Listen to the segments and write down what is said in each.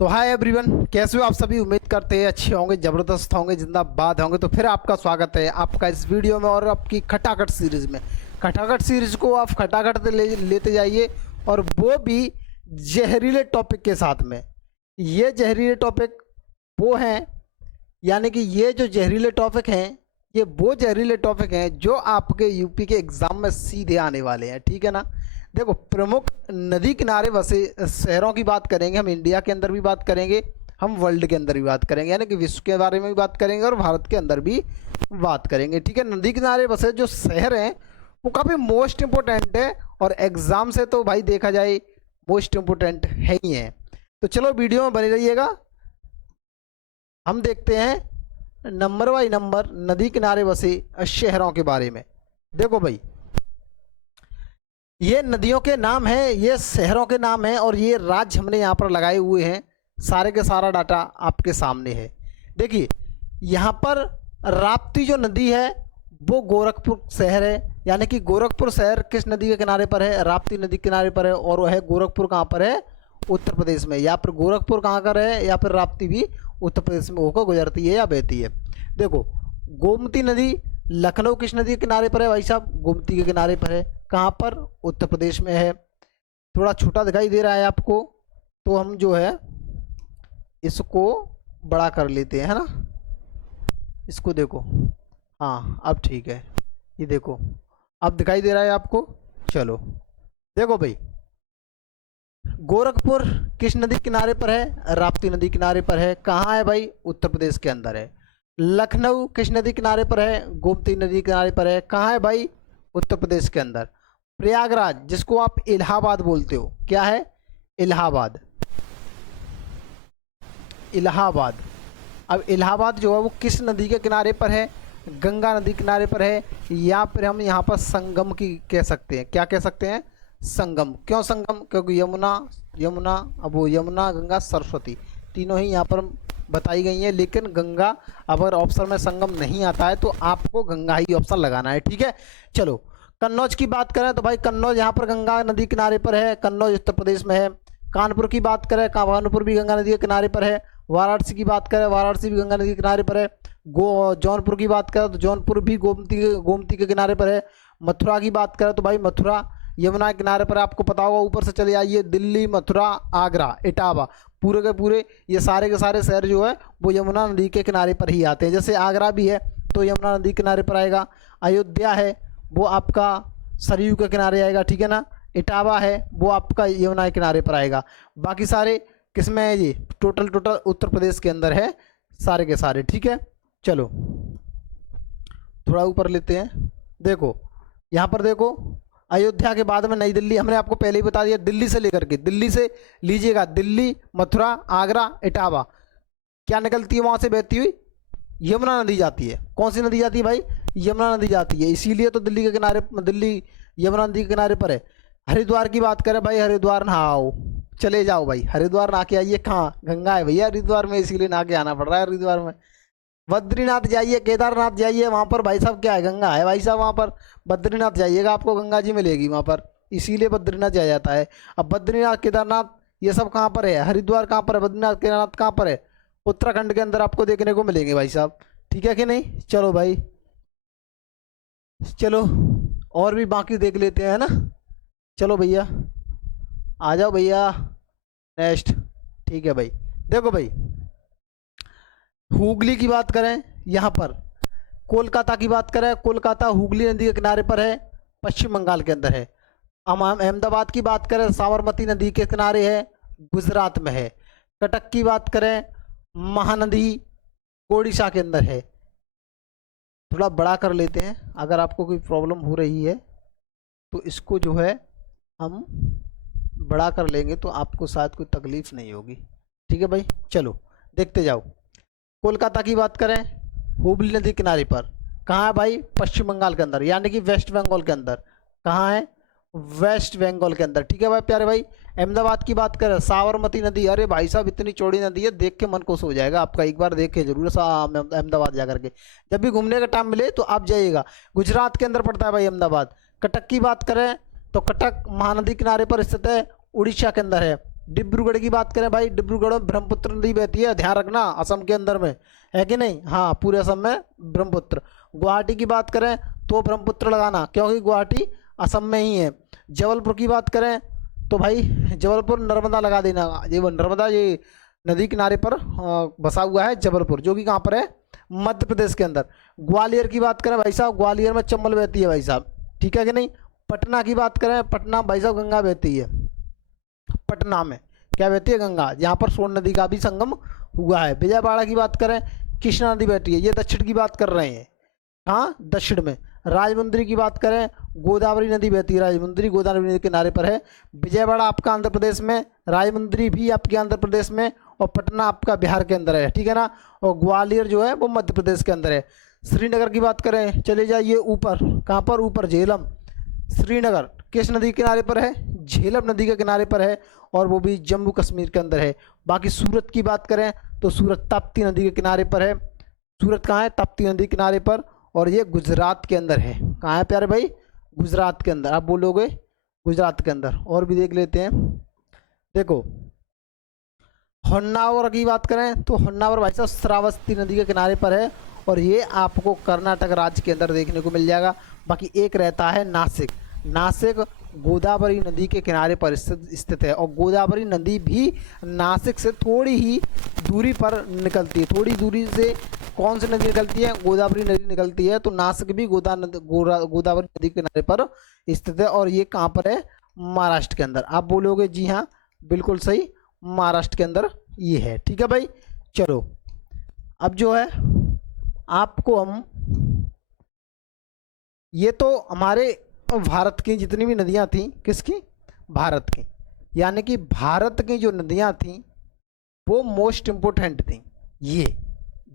तो hi everyone, कैसे हो आप सभी। उम्मीद करते हैं अच्छे होंगे, ज़बरदस्त होंगे, जिंदाबाद होंगे। तो फिर आपका स्वागत है आपका इस वीडियो में और आपकी खटाखट सीरीज़ में। खटाखट सीरीज़ को आप खटाखट लेते जाइए, और वो भी जहरीले टॉपिक के साथ में। ये जहरीले टॉपिक वो हैं, यानी कि ये जो जहरीले टॉपिक हैं, ये वो जहरीले टॉपिक हैं जो आपके यूपी के एग्ज़ाम में सीधे आने वाले हैं। ठीक है ना। देखो, प्रमुख नदी किनारे बसे शहरों की बात करेंगे हम, इंडिया के अंदर भी बात करेंगे, हम वर्ल्ड के अंदर भी बात करेंगे, यानी कि विश्व के बारे में भी बात करेंगे और भारत के अंदर भी बात करेंगे। ठीक है। नदी किनारे बसे जो शहर हैं वो काफ़ी मोस्ट इम्पोर्टेंट है, और एग्ज़ाम से तो भाई देखा जाए मोस्ट इम्पोर्टेंट है ही है। तो चलो वीडियो में बने रहिएगा। हम देखते हैं नंबर बाई नंबर नदी किनारे बसे शहरों के बारे में। देखो भाई, ये नदियों के नाम हैं, ये शहरों के नाम हैं, और ये राज्य हमने यहाँ पर लगाए हुए हैं। सारे के सारा डाटा आपके सामने है। देखिए, यहाँ पर राप्ती जो नदी है वो गोरखपुर शहर है, यानी कि गोरखपुर शहर किस नदी के किनारे पर है? राप्ती नदी के किनारे पर है। और वह है गोरखपुर कहाँ पर है? उत्तर प्रदेश में। या फिर गोरखपुर कहाँ का है, या फिर राप्ती भी उत्तर प्रदेश में होकर गुजरती है या बहती है। देखो, गोमती नदी लखनऊ किस नदी के किनारे पर है भाई साहब? गोमती के किनारे पर है। कहाँ पर? उत्तर प्रदेश में है। थोड़ा छोटा दिखाई दे रहा है आपको, तो हम जो है इसको बड़ा कर लेते हैं, है ना। इसको देखो, हाँ अब ठीक है। ये देखो, अब दिखाई दे रहा है आपको। चलो देखो भाई, गोरखपुर किस नदी किनारे पर है? राप्ती नदी किनारे पर है। कहाँ है भाई? उत्तर प्रदेश के अंदर है। लखनऊ किस नदी किनारे पर है? गोमती नदी किनारे पर है। कहाँ है भाई? उत्तर प्रदेश के अंदर। प्रयागराज, जिसको आप इलाहाबाद बोलते हो, क्या है? इलाहाबाद। इलाहाबाद। अब इलाहाबाद जो है वो किस नदी के किनारे पर है? गंगा नदी किनारे पर है। या फिर हम यहाँ पर संगम की कह सकते हैं। क्या कह सकते हैं? संगम। क्यों संगम? क्योंकि यमुना अब वो यमुना, गंगा, सरस्वती तीनों ही यहाँ पर बताई गई हैं, लेकिन गंगा अगर ऑप्शन में संगम नहीं आता है तो आपको गंगा ही ऑप्शन लगाना है। ठीक है। चलो, कन्नौज की बात करें तो भाई कन्नौज यहाँ पर गंगा नदी किनारे पर है। कन्नौज उत्तर प्रदेश में है। कानपुर की बात करें, कानपुर भी गंगा नदी के किनारे पर है। वाराणसी की बात करें, वाराणसी भी गंगा नदी के किनारे पर है। जौनपुर की बात करें तो जौनपुर भी गोमती के किनारे पर है। मथुरा की बात करें तो भाई मथुरा यमुना के किनारे पर। आपको पता होगा, ऊपर से चले आइए, दिल्ली, मथुरा, आगरा, इटावा, पूरे के पूरे ये सारे के सारे शहर जो है वो यमुना नदी के किनारे पर ही आते हैं। जैसे आगरा भी है तो यमुना नदी के किनारे पर आएगा। अयोध्या है वो आपका सरयू के किनारे आएगा। ठीक है ना। इटावा है वो आपका यमुना के किनारे पर आएगा। बाकी सारे किसमें है? ये टोटल उत्तर प्रदेश के अंदर है सारे के सारे। ठीक है। चलो थोड़ा ऊपर लेते हैं। देखो यहाँ पर देखो, अयोध्या के बाद में नई दिल्ली, हमने आपको पहले ही बता दिया। दिल्ली से लेकर के, दिल्ली से लीजिएगा, दिल्ली, मथुरा, आगरा, इटावा, क्या निकलती है वहाँ से बहती हुई? यमुना नदी जाती है। कौन सी नदी जाती है भाई? यमुना नदी जाती है। इसीलिए तो दिल्ली के किनारे, दिल्ली यमुना नदी के किनारे पर है। हरिद्वार की बात करें भाई, हरिद्वार नहाओ, चले जाओ भाई, हरिद्वार नहा के आइए। कहाँ? गंगा है भैया हरिद्वार में, इसीलिए नहा के आना पड़ रहा है हरिद्वार में। बद्रीनाथ जाइए, केदारनाथ जाइए, वहाँ पर भाई साहब क्या है? गंगा है भाई साहब वहाँ पर। बद्रीनाथ जाइएगा, आपको गंगा जी मिलेगी वहाँ पर, इसीलिए बद्रीनाथ जाया जाता है। अब बद्रीनाथ, केदारनाथ ये सब कहाँ पर है? हरिद्वार कहाँ पर है? बद्रीनाथ, केदारनाथ कहाँ पर है? उत्तराखंड के अंदर आपको देखने को मिलेंगे भाई साहब। ठीक है कि नहीं? चलो भाई, चलो और भी बाकी देख लेते हैं, है ना। चलो भैया आ जाओ भैया, नेक्स्ट। ठीक है भाई, देखो भाई, हुगली की बात करें, यहाँ पर कोलकाता की बात करें, कोलकाता हुगली नदी के किनारे पर है, पश्चिम बंगाल के अंदर है। अहमदाबाद की बात करें, साबरमती नदी के किनारे है, गुजरात में है। कटक की बात करें, महानदी ओडिशा के अंदर है। थोड़ा बड़ा कर लेते हैं, अगर आपको कोई प्रॉब्लम हो रही है तो इसको जो है हम बड़ा कर लेंगे तो आपको शायद कोई तकलीफ नहीं होगी। ठीक है भाई, चलो देखते जाओ। कोलकाता की बात करें, हुगली नदी किनारे पर, कहाँ है भाई? पश्चिम बंगाल के अंदर, यानी कि वेस्ट बंगाल के अंदर। कहाँ है? वेस्ट बंगाल के अंदर। ठीक है भाई प्यारे भाई। अहमदाबाद की बात करें, साबरमती नदी, अरे भाई साहब इतनी चौड़ी नदी है, देख के मन खुश हो जाएगा आपका। एक बार देख के जरूर अहमदाबाद जा करके, जब भी घूमने का टाइम मिले तो आप जाइएगा। गुजरात के अंदर पड़ता है भाई अहमदाबाद। कटक की बात करें तो कटक महानदी किनारे पर स्थित है, उड़ीसा के अंदर है। डिब्रूगढ़ की बात करें भाई, डिब्रूगढ़ में ब्रह्मपुत्र नदी बहती है, ध्यान रखना, असम के अंदर में है कि नहीं, हाँ पूरे असम में ब्रह्मपुत्र। गुवाहाटी की बात करें तो ब्रह्मपुत्र लगाना, क्योंकि गुवाहाटी असम में ही है। जबलपुर की बात करें तो भाई जबलपुर नर्मदा लगा देना, ये वो नर्मदा ये नदी किनारे पर बसा हुआ है जबलपुर, जो कि कहाँ पर है, मध्य प्रदेश के अंदर। ग्वालियर की बात करें भाई साहब, ग्वालियर में चंबल बहती है भाई साहब, ठीक है कि नहीं। पटना की बात करें, पटना भाई साहब गंगा बहती है, पटना में क्या बहती है, गंगा, जहाँ पर सोन नदी का भी संगम हुआ है। विजयवाड़ा की बात करें, कृष्णा नदी बहती है, ये दक्षिण की बात कर रहे हैं, हाँ दक्षिण में। राजमुंद्री की बात करें, गोदावरी नदी बहती है, राजमुंद्री गोदावरी नदी के किनारे पर है। विजयवाड़ा आपका आंध्र प्रदेश में, राजमुंद्री भी आपके आंध्र प्रदेश में, और पटना आपका बिहार के अंदर है, ठीक है ना। और ग्वालियर जो है वो मध्य प्रदेश के अंदर है। श्रीनगर की बात करें, चले जाइए ऊपर, कहाँ पर, ऊपर झेलम। श्रीनगर किस नदी के किनारे पर है, झेलम नदी के किनारे पर है, और वो भी जम्मू कश्मीर के अंदर है। बाकी सूरत की बात करें तो सूरत ताप्ती नदी के किनारे पर है। सूरत कहाँ है, ताप्ती नदी के किनारे पर, और ये गुजरात के अंदर है। कहाँ है प्यारे भाई, गुजरात के अंदर। आप बोलोगे गुजरात के अंदर। और भी देख लेते हैं, देखो होन्नावर की बात करें तो होन्नावर भाई साहब श्रावस्ती नदी के किनारे पर है, और ये आपको कर्नाटक राज्य के अंदर देखने को मिल जाएगा। बाकी एक रहता है नासिक, नासिक गोदावरी नदी के किनारे पर स्थित है, और गोदावरी नदी भी नासिक से थोड़ी ही दूरी पर निकलती है। थोड़ी दूरी से कौन सी नदी निकलती है, गोदावरी नदी निकलती है। तो नासिक भी गोदावरी नदी के किनारे पर स्थित है, और ये कहाँ पर है, महाराष्ट्र के अंदर। आप बोलोगे जी हाँ बिल्कुल सही, महाराष्ट्र के अंदर ये है, ठीक है भाई। चलो अब जो है आपको हम, ये तो हमारे भारत की जितनी भी नदियां थी, किसकी, भारत की, यानी कि भारत की जो नदियां थी वो मोस्ट इम्पोर्टेंट थी। ये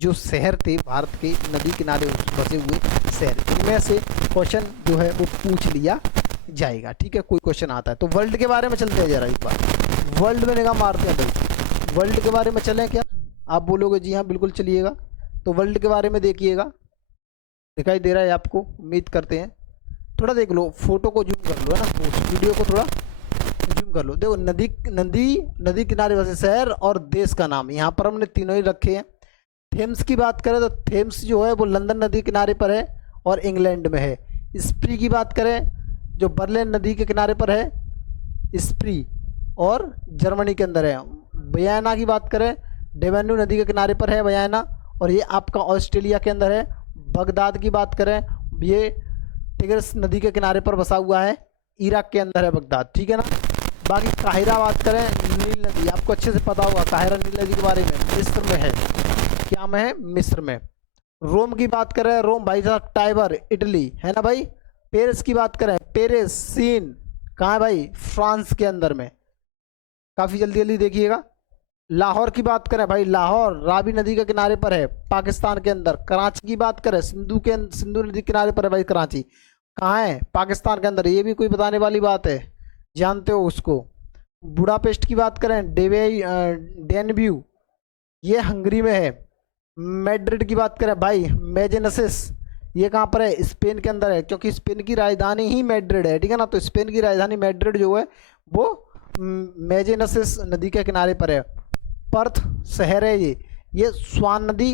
जो शहर थे भारत के नदी किनारे बसे हुए शहर, इनमें से क्वेश्चन जो है वो पूछ लिया जाएगा, ठीक है। कोई क्वेश्चन आता है तो वर्ल्ड के बारे में चलते हैं जरा एक बार, वर्ल्ड में निगाह मारते हैं भाई। वर्ल्ड के बारे में चलें क्या, आप बोलोगे जी हाँ बिल्कुल चलिएगा। तो वर्ल्ड के बारे में देखिएगा, दिखाई दे रहा है आपको, उम्मीद करते हैं। थोड़ा देख लो, फोटो को जूम कर लो, है ना, वीडियो को थोड़ा जूम कर लो। देखो नदी किनारे बसे शहर और देश का नाम, यहाँ पर हमने तीनों ही रखे हैं। थेम्स की बात करें तो थेम्स जो है वो लंदन नदी किनारे पर है और इंग्लैंड में है। स्प्री की बात करें जो बर्लिन नदी के किनारे पर है, स्प्री, और जर्मनी के अंदर है। बयाना की बात करें, डेवेन्यू नदी के किनारे पर है बयाना, और ये आपका ऑस्ट्रेलिया के अंदर है। बगदाद की बात करें, ये टिग्रिस नदी के किनारे पर बसा हुआ है, इराक के अंदर है बगदाद, ठीक है ना। बाकी काहिरा बात करें, नील नदी, आपको अच्छे से पता होगा काहिरा नील नदी के बारे में, मिस्र में है। क्या में है, मिस्र में। रोम की बात करें, रोम भाई साहब टाइबर, इटली, है ना भाई। पेरिस की बात करें, पेरिस सीन, कहाँ है भाई, फ्रांस के अंदर में। काफ़ी जल्दी जल्दी देखिएगा। लाहौर की बात करें भाई, लाहौर रावी नदी के किनारे पर है, पाकिस्तान के अंदर। कराची की बात करें, सिंधु नदी के किनारे पर है भाई कराची, कहाँ है, पाकिस्तान के अंदर। ये भी कोई बताने वाली बात है, जानते हो उसको। बुडापेस्ट की बात करें, डेनब्यू, ये हंगरी में है। मैड्रिड की बात करें भाई, मेजेनसिस, ये कहाँ पर है, स्पेन के अंदर है, क्योंकि स्पेन की राजधानी ही मैड्रिड है, ठीक है ना। तो स्पेन की राजधानी मैड्रिड जो है वो मेजेनसिस नदी के किनारे पर है। पर्थ शहर है ये स्वान नदी,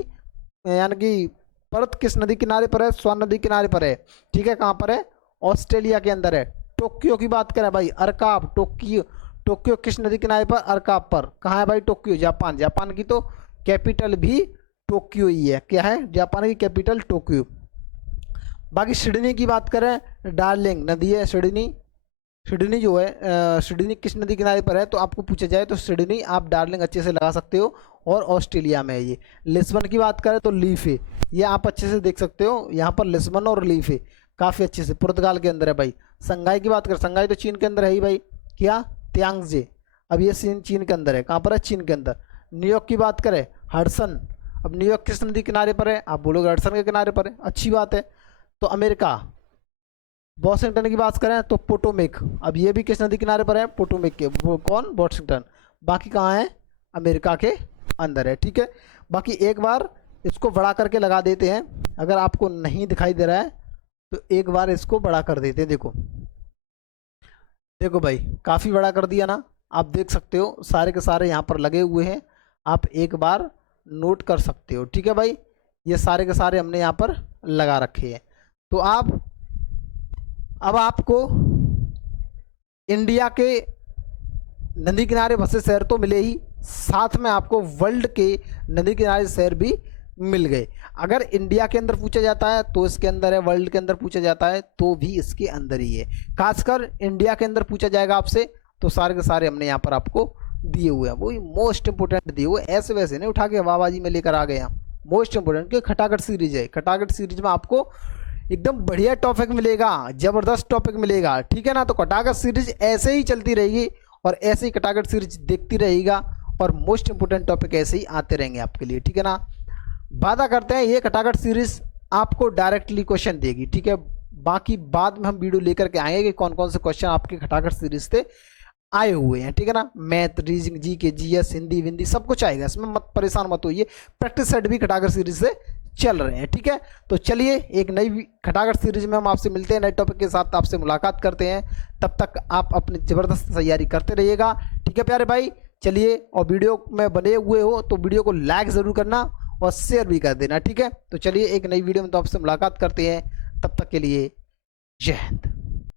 यानी कि पर्थ किस नदी किनारे पर है, स्वान नदी किनारे पर है, ठीक है। कहाँ पर है, ऑस्ट्रेलिया के अंदर है। टोक्यो की बात करें भाई, अरकाब, टोक्यो किस नदी किनारे पर, अरकाब पर। कहाँ है भाई, टोक्यो, जापान। जापान की तो कैपिटल भी टोक्यो ही है, क्या है, जापान की कैपिटल टोक्यो। बाकी सिडनी की बात करें, डार्लिंग नदी है सिडनी, सिडनी जो है सिडनी किस नदी किनारे पर है, तो आपको पूछा जाए तो सिडनी आप डार्लिंग अच्छे से लगा सकते हो, और ऑस्ट्रेलिया में है ये। लिस्बन की बात करें तो लीफ है, ये आप अच्छे से देख सकते हो, यहाँ पर लिस्बन और लीफ है, काफ़ी अच्छे से, पुर्तगाल के अंदर है भाई। संघाई की बात करें, संघाई तो चीन के अंदर है ही भाई, क्या, त्यांगजे, अब ये चीन के अंदर है, कहाँ पर है, चीन के अंदर। न्यूयॉर्क की बात करें, हडसन, अब न्यूयॉर्क किस नदी किनारे पर है, आप बोलोगे हडसन के किनारे पर है, अच्छी बात है। तो अमेरिका, वॉशिंगटन की बात करें तो पोटोमेक, अब ये भी किस नदी किनारे पर है, पोटोमेक के, वो कौन, वॉशिंगटन। बाकी कहाँ है, अमेरिका के अंदर है, ठीक है। बाकी एक बार इसको बड़ा करके लगा देते हैं, अगर आपको नहीं दिखाई दे रहा है तो एक बार इसको बड़ा कर देते हैं। देखो देखो भाई, काफ़ी बड़ा कर दिया ना। आप देख सकते हो सारे के सारे यहाँ पर लगे हुए हैं, आप एक बार नोट कर सकते हो। ठीक है भाई, ये सारे के सारे हमने यहाँ पर लगा रखे हैं। तो आप अब आपको इंडिया के नदी किनारे बसे शहर तो मिले ही, साथ में आपको वर्ल्ड के नदी किनारे शहर भी मिल गए। अगर इंडिया के अंदर पूछा जाता है तो इसके अंदर है, वर्ल्ड के अंदर पूछा जाता है तो भी इसके अंदर ही है। खासकर इंडिया के अंदर पूछा जाएगा आपसे तो सारे के सारे हमने यहाँ पर आपको दिए हुए हैं, वही मोस्ट इंपोर्टेंट दिए हुए, ऐसे वैसे नहीं उठा के हवाबाजी में लेकर आ गए हम। मोस्ट इंपोर्टेंट क्योंकि खटाखट सीरीज है, खटाखट सीरीज में आपको एकदम बढ़िया टॉपिक मिलेगा, जबरदस्त टॉपिक मिलेगा। ठीक है ना, तो खटाखट सीरीज ऐसे ही चलती रहेगी और ऐसे ही खटाखट सीरीज देखती रहेगा और मोस्ट इंपोर्टेंट टॉपिक ऐसे ही आते रहेंगे आपके लिए। ठीक है ना, वादा करते हैं ये खटाखट सीरीज आपको डायरेक्टली क्वेश्चन देगी। ठीक है, बाकी बाद में हम वीडियो लेकर के आएंगे कि कौन कौन से क्वेश्चन आपके खटाखट सीरीज से आए हुए हैं। ठीक है ना, मैथ, रीजनिंग, जी के, जीएस, हिंदी विंदी सब कुछ आएगा, इसमें मत परेशान मत होइए। प्रैक्टिस सेट भी खटाखट सीरीज से चल रहे हैं। ठीक है, तो चलिए एक नई खटाखट सीरीज में हम आपसे मिलते हैं, नए टॉपिक के साथ आपसे मुलाकात करते हैं। तब तक आप अपनी ज़बरदस्त तैयारी करते रहिएगा। ठीक है प्यारे भाई, चलिए, और वीडियो में बने हुए हो तो वीडियो को लाइक ज़रूर करना और शेयर भी कर देना। ठीक है, तो चलिए एक नई वीडियो में तो आपसे मुलाकात करते हैं, तब तक के लिए जय हिंद।